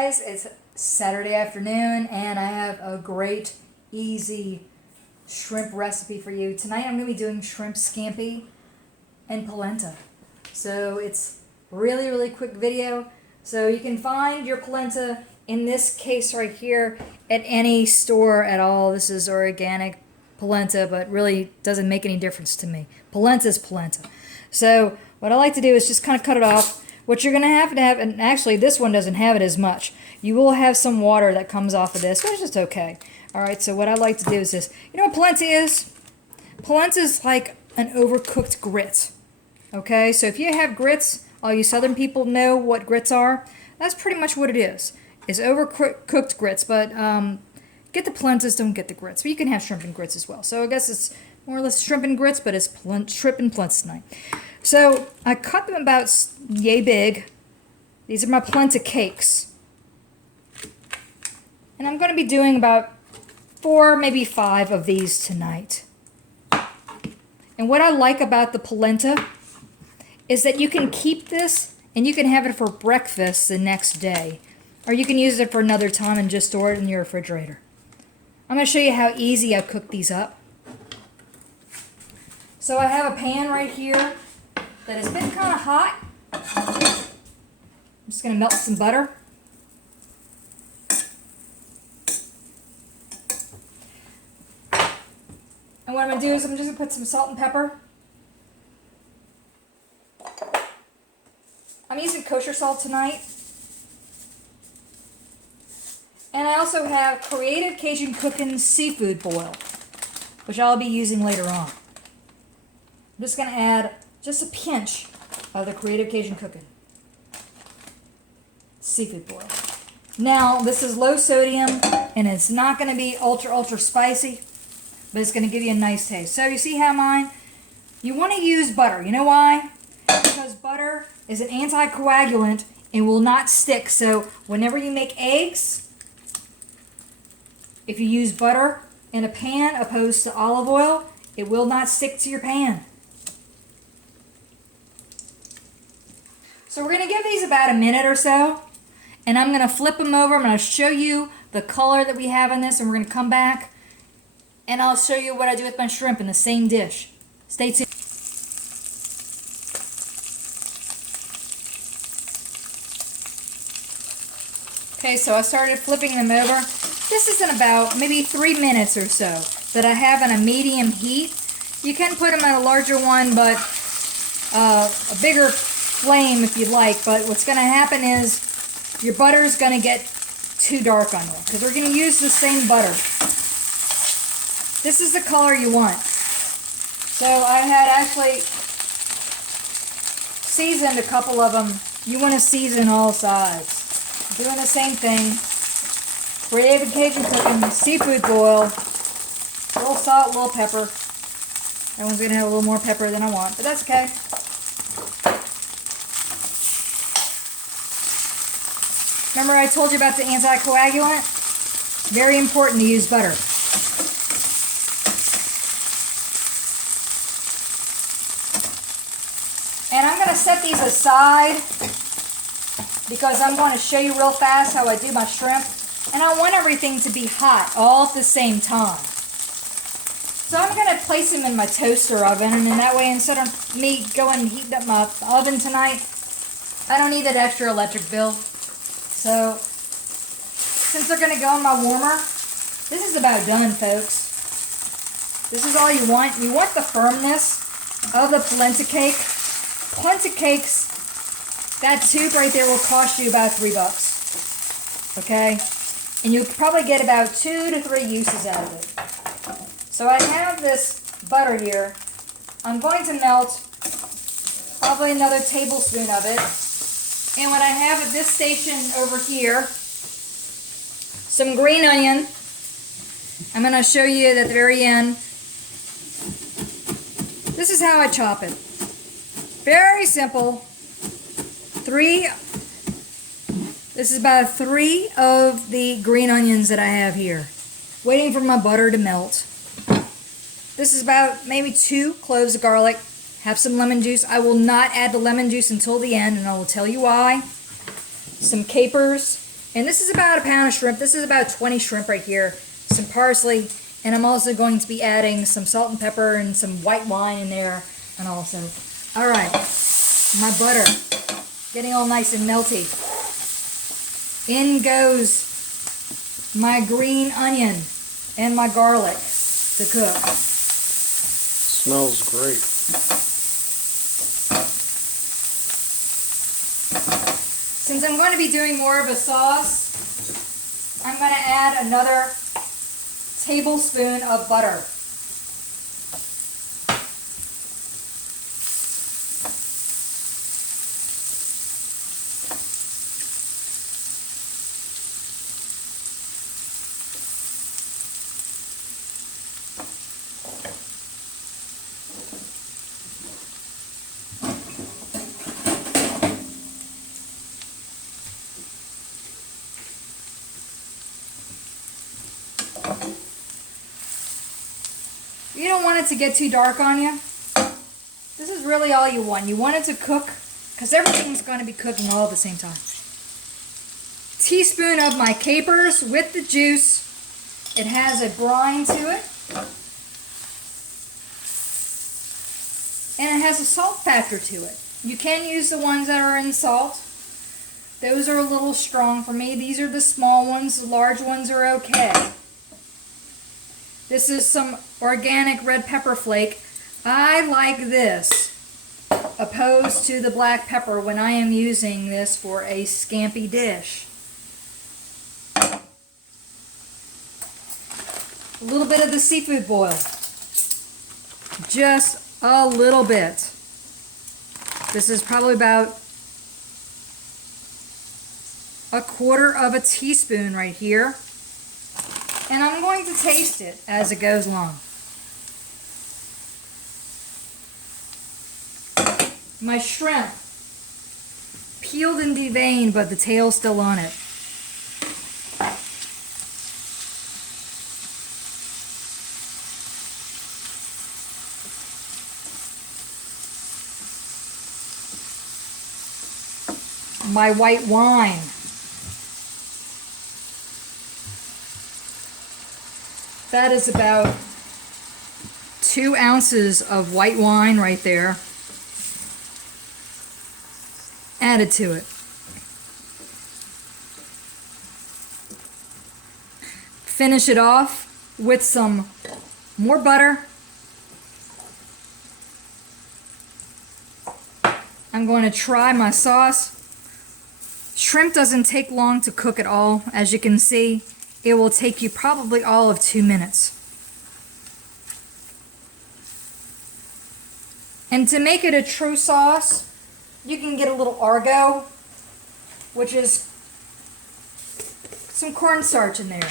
guys, it's Saturday afternoon and I have a great, easy shrimp recipe for you. Tonight I'm going to be doing shrimp scampi and polenta. So it's really quick video. So you can find your polenta in this case right here at any store at all. This is organic polenta, but really doesn't make any difference to me. Polenta is polenta. So what I like to do is just kind of cut it off. What you're going to have, and actually this one doesn't have it as much. You will have some water that comes off of this, which is just okay. Alright, so what I like to do is this. You know what polenta is? Polenta is like an overcooked grit. Okay, so if you have grits, all you southern people know what grits are. That's pretty much what it is. It's overcooked grits, but get the polentas, don't get the grits. But you can have shrimp and grits as well. So I guess it's more or less shrimp and grits, but it's shrimp and polenta tonight. So I cut them about yay big. These are my polenta cakes. And I'm going to be doing about 4, maybe 5 of these tonight. And what I like about the polenta is that you can keep this and you can have it for breakfast the next day. Or you can use it for another time and just store it in your refrigerator. I'm going to show you how easy I cook these up. So I have a pan right here that has been kind of hot. I'm just going to melt some butter. And what I'm going to do is I'm just going to put some salt and pepper. I'm using kosher salt tonight. And I also have Creative Cajun Cooking seafood boil, which I'll be using later on. I'm just going to add just a pinch of the Creative Cajun Cooking seafood boil. Now, this is low sodium, and it's not going to be ultra spicy, but it's going to give you a nice taste. So you see how mine? You want to use butter. You know why? Because butter is an anticoagulant and will not stick. So whenever you make eggs, if you use butter in a pan opposed to olive oil, it will not stick to your pan. So we're going to give these about a minute or so, and I'm going to flip them over. I'm going to show you the color that we have in this, and we're going to come back, and I'll show you what I do with my shrimp in the same dish. Stay tuned. Okay, so I started flipping them over. This is in about maybe 3 minutes or so that I have on a medium heat. You can put them at a larger one, but a bigger flame if you like. But what's going to happen is your butter is going to get too dark on you because we're going to use the same butter. This is the color you want. So I had actually seasoned a couple of them. You want to season all sides. Doing the same thing. Creative Cajun Cooking, seafood boil, a little salt, a little pepper. That one's going to have a little more pepper than I want, but that's okay. Remember I told you about the anticoagulant? Very important to use butter. And I'm going to set these aside because I'm going to show you real fast how I do my shrimp. And I want everything to be hot all at the same time. So I'm going to place them in my toaster oven, and in that way, instead of me going and heating up my oven tonight, I don't need that extra electric bill. So since they're going to go in my warmer, this is about done, folks. This is all you want. You want the firmness of the polenta cake. Polenta cakes, that tube right there will cost you about $3. Okay? And you'll probably get about 2 to 3 uses out of it. So I have this butter here. I'm going to melt probably another tablespoon of it. And what I have at this station over here, some green onion. I'm going to show you at the very end. This is how I chop it. Very simple. This is about 3 of the green onions that I have here. Waiting for my butter to melt. This is about maybe 2 cloves of garlic. Have some lemon juice. I will not add the lemon juice until the end, and I will tell you why. Some capers. And this is about a pound of shrimp. This is about 20 shrimp right here. Some parsley. And I'm also going to be adding some salt and pepper and some white wine in there. And also, all right, my butter getting all nice and melty. In goes my green onion and my garlic to cook. Smells great. Since I'm going to be doing more of a sauce, I'm going to add another tablespoon of butter. You don't want it to get too dark on you. This is really all you want. You want it to cook, because everything's going to be cooking all at the same time. Teaspoon of my capers with the juice. It has a brine to it. And it has a salt factor to it. You can use the ones that are in salt. Those are a little strong for me. These are the small ones. The large ones are okay. This is some organic red pepper flake. I like this opposed to the black pepper when I am using this for a scampi dish. A little bit of the seafood boil. Just a little bit. This is probably about a quarter of a teaspoon right here. And I'm going to taste it as it goes along. My shrimp, peeled and deveined, but the tail's still on it. My white wine. That is about 2 ounces of white wine right there. Added to it. Finish it off with some more butter. I'm going to try my sauce. Shrimp doesn't take long to cook at all. As you can see, it will take you probably all of 2 minutes. And to make it a true sauce, you can get a little argo, which is some cornstarch in there,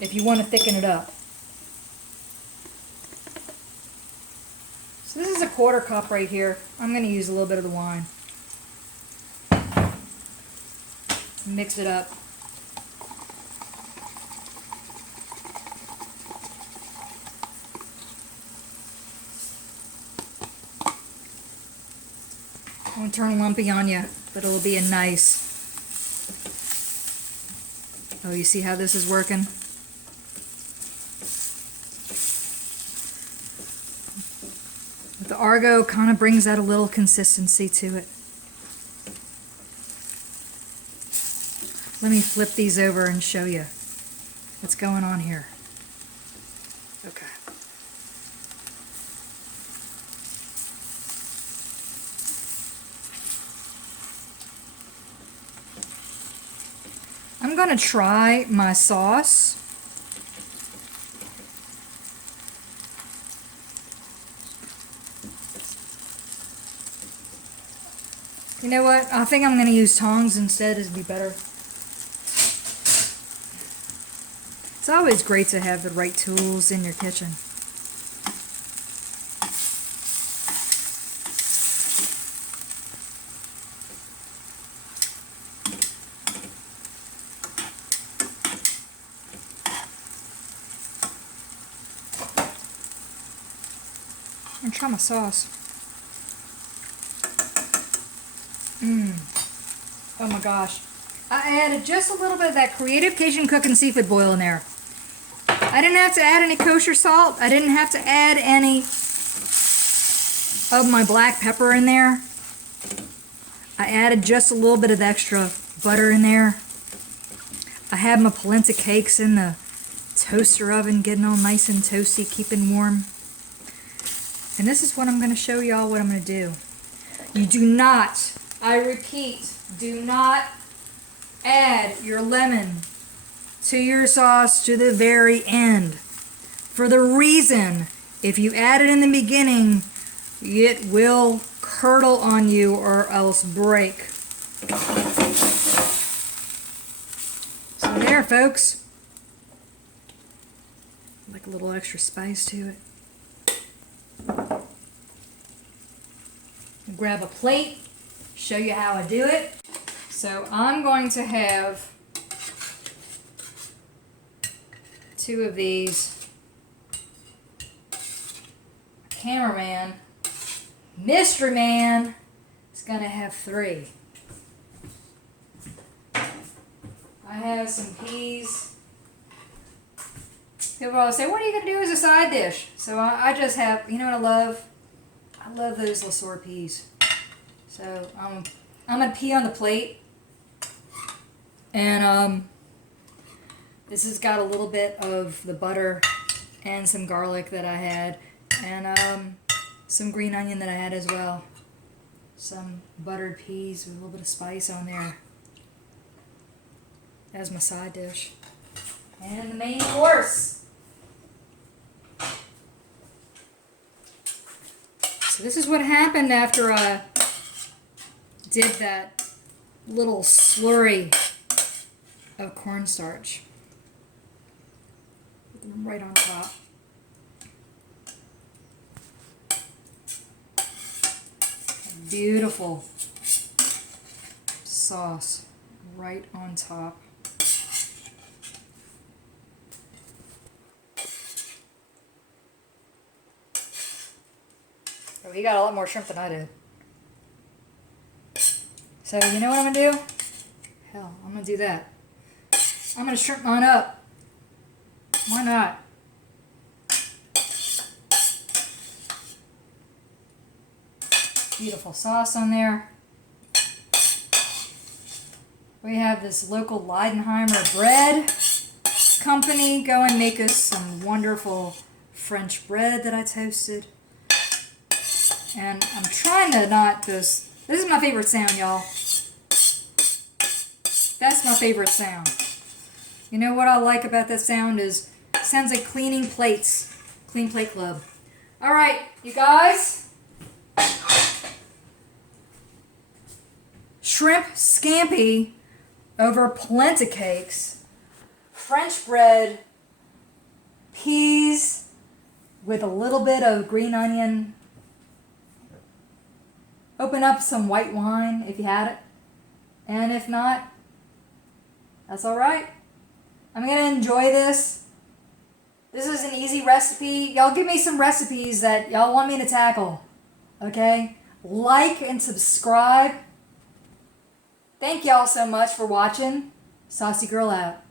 if you want to thicken it up. So this is a 1/4 cup right here. I'm going to use a little bit of the wine. Mix it up. Won't turn lumpy on you, but it'll be a nice. Oh, you see how this is working? The argo kind of brings out a little consistency to it. Let me flip these over and show you what's going on here. Okay. I'm going to try my sauce. You know what? I think I'm going to use tongs instead. It'd be better. It's always great to have the right tools in your kitchen. I'm gonna try my sauce. Oh my gosh. I added just a little bit of that Creative Cajun Cooking Seafood Boil in there. I didn't have to add any kosher salt. I didn't have to add any of my black pepper in there. I added just a little bit of extra butter in there. I have my polenta cakes in the toaster oven, getting all nice and toasty, keeping warm. And this is what I'm going to show y'all what I'm going to do. You do not, I repeat, do not add your lemon to your sauce to the very end. For the reason, if you add it in the beginning, it will curdle on you or else break. So there, folks. Like a little extra spice to it. Grab a plate, show you how I do it. So I'm going to have 2 of these. Cameraman, mystery man, is gonna have 3. I have some peas. People always say, what are you gonna do as a side dish? So I just have, you know what I love? I love those LaSour peas. So I'm gonna pea on the plate. And this has got a little bit of the butter and some garlic that I had. And some green onion that I had as well. Some buttered peas with a little bit of spice on there. As my side dish. And the main course. So this is what happened after I did that little slurry of cornstarch. Put them right on top. Beautiful sauce right on top. Oh, he got a lot more shrimp than I did. So you know what I'm gonna do? Hell, I'm gonna do that. I'm gonna shrimp mine up. Why not? Beautiful sauce on there. We have this local Leidenheimer bread company go and make us some wonderful French bread that I toasted. And I'm trying to not just... This is my favorite sound, y'all. That's my favorite sound. You know what I like about that sound is... It sounds like cleaning plates. Clean Plate Club. Alright, you guys... Shrimp scampi over polenta cakes, French bread, peas with a little bit of green onion. Open up some white wine if you had it. And if not, that's alright. I'm going to enjoy this. This is an easy recipe. Y'all give me some recipes that y'all want me to tackle. Okay? Like and subscribe. Thank y'all so much for watching. Saucy Girl out.